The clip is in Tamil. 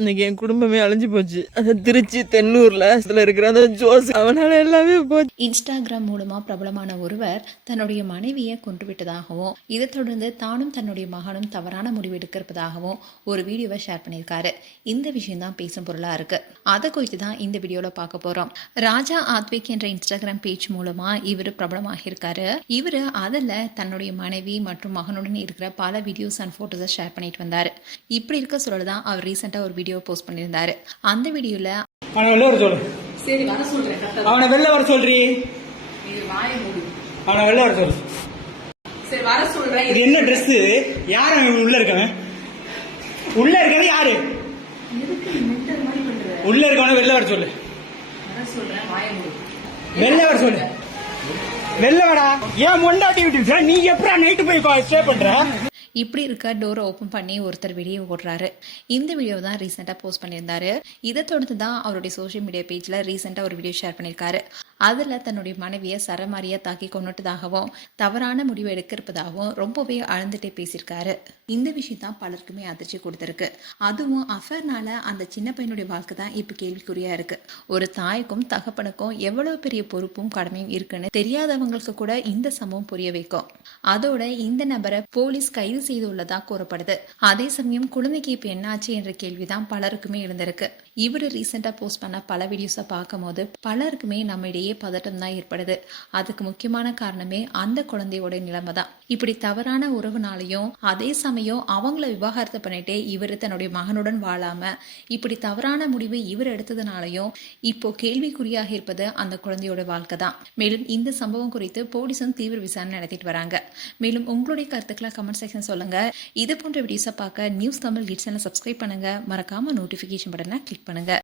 இன்னைக்கு என் குடும்பமே அழிஞ்சு போச்சு. அந்த திருச்சி தென்னூர்ல இருக்கிற அந்த ஜோஸ் அவனால எல்லாமே போச்சு. இன்ஸ்டாகிராம் மூலமா பிரபலமான ஒருவர் தன்னுடைய மனைவியை கொண்டு விட்டதாகவும் இதை தொடர்ந்து தானும் தன்னுடைய மகனும் தவறான முடிவு எடுக்கிறதாகவும் ஒரு வீடியோவை ஷேர் பண்ணியிருக்காரு. இந்த விஷயம் தான் பேசும் பொருளா இருக்கு. அதை குறித்து தான் இந்த வீடியோல பார்க்க போறோம். ராஜா ஆத்விக் என்ற இன்ஸ்டாகிராம் பேஜ் மூலமா இவர் பிரபலமாக இருக்காரு. இவரு அதில் தன்னுடைய மனைவி மற்றும் மகனுடன் இருக்கிற பல வீடியோஸ் அண்ட் போட்டோஸை ஷேர் பண்ணிட்டு வந்தாரு. இப்படி இருக்க சொல்லதான் அவர் ரீசெண்டா ஒரு வீடியோ போஸ்ட் பண்ணியிருந்தாரு. அந்த வீடியோல அவனை வெளில வர சொல்றீ, அவனை வெளில வர சொல்லு. இது என்ன ட்ரெஸ்? யார் உள்ள இருக்கவன்? உள்ள இருக்கிறது யாரு? உள்ள இருக்கவன வெளில வர சொல்லு. வெளில வர சொல்லு. வெளில வாடா. ஏன் மொண்டாட்டி விட்டு நீ எப்படா நைட்டு போய் ஸ்டே பண்ற? இப்படி இருக்க டோரை ஓப்பன் பண்ணி ஒருத்தர் வீடியோ ஓடுறாரு. இந்த வீடியோ தான் ரீசெண்டாக போஸ்ட் பண்ணியிருந்தாரு. இதை தொடர்ந்து தான் அவருடைய சோஷியல் மீடியா பேஜில் ரீசெண்டாக ஒரு வீடியோ ஷேர் பண்ணியிருக்காரு. அதில் தன்னுடைய மனைவியை சரமாரியாக தாக்கி கொண்டுட்டதாகவும் தவறான முடிவு எடுக்கிறப்பதாகவும் ரொம்பவே அழுந்துட்டே பேசியிருக்காரு. இந்த விஷயம் தான் பலருக்குமே அதிர்ச்சி கொடுத்துருக்கு. அதுவும் அஃபேர்னால அந்த சின்ன பையனுடைய வாழ்க்கை தான் இப்போ கேள்விக்குறியா இருக்கு. ஒரு தாய்க்கும் தகப்பனுக்கும் எவ்வளவு பெரிய பொறுப்பும் கடமையும் இருக்குன்னு தெரியாதவங்களுக்கு கூட இந்த சம்பவம் புரிய வைக்கும். அதோட இந்த நபரை போலீஸ் கைது செய்துள்ளதா கூறப்படுது. அதே சமயம் குழந்தைக்கு இப்ப என்னாச்சு என்ற கேள்விதான் பலருக்குமே இருந்திருக்கு. இவரு ரீசெண்டா போஸ்ட் பண்ண பல வீடியோஸை பார்க்கும் போது பலருக்குமே நம்ம இடையே பதட்டம் தான் ஏற்படுது. அதுக்கு முக்கியமான காரணமே அந்த குழந்தையோட நிலைமை தான். இப்படி தவறான உறவுனாலையும் அதே சமயம் அவங்கள விவாகரத்து பண்ணிட்டு இவரு தன்னுடைய மகனுடன் வாழாம இப்படி தவறான முடிவு இவர் எடுத்ததுனாலையும் இப்போ கேள்விக்குறியாக இருப்பது அந்த குழந்தையோட வாழ்க்கை தான். மேலும் இந்த சம்பவம் குறித்து போலீஸும் தீவிர விசாரணை நடத்திட்டு வராங்க. மேலும் உங்களுடைய கருத்துக்களை கமெண்ட் செக்ஷன் சொல்லுங்க. இது போன்ற வீடியோஸை பார்க்க நியூஸ் தமிழ் கிட்ஸ் சேனலை சப்ஸ்கிரைப் பண்ணுங்க. மறக்காம நோட்டிபிகேஷன் பட்டனை கிளிக் பண்ணுங்க.